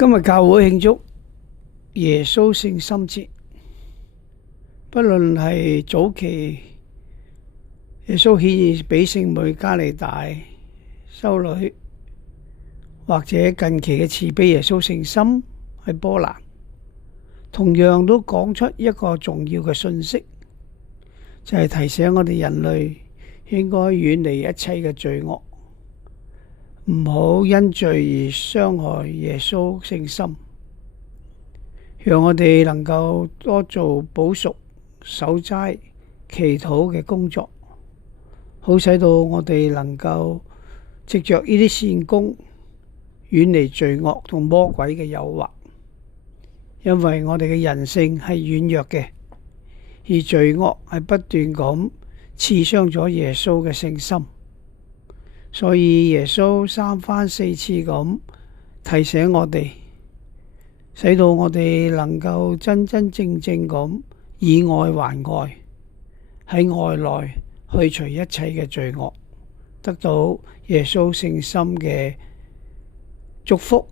今日教會慶祝耶穌聖心節，不論係早期耶穌顯現俾聖妹加利大修女，或者近期嘅慈悲耶穌聖心喺波蘭，同樣都講出一個重要嘅信息，就係提醒我哋人類應該遠離一切嘅罪惡，唔好因罪而傷害耶穌聖心，讓我哋能夠多做補贖、守齋、祈禱嘅工作，好使到我哋能夠藉着呢啲善功遠離罪惡同魔鬼嘅誘惑。因為我哋嘅人性係軟弱嘅，而罪惡係不斷咁刺傷咗耶穌嘅聖心，所以耶穌三番四次咁提醒我哋，使到我哋能夠真真正正咁以愛還愛，喺愛內去除一切嘅罪惡，得到耶穌聖心嘅祝福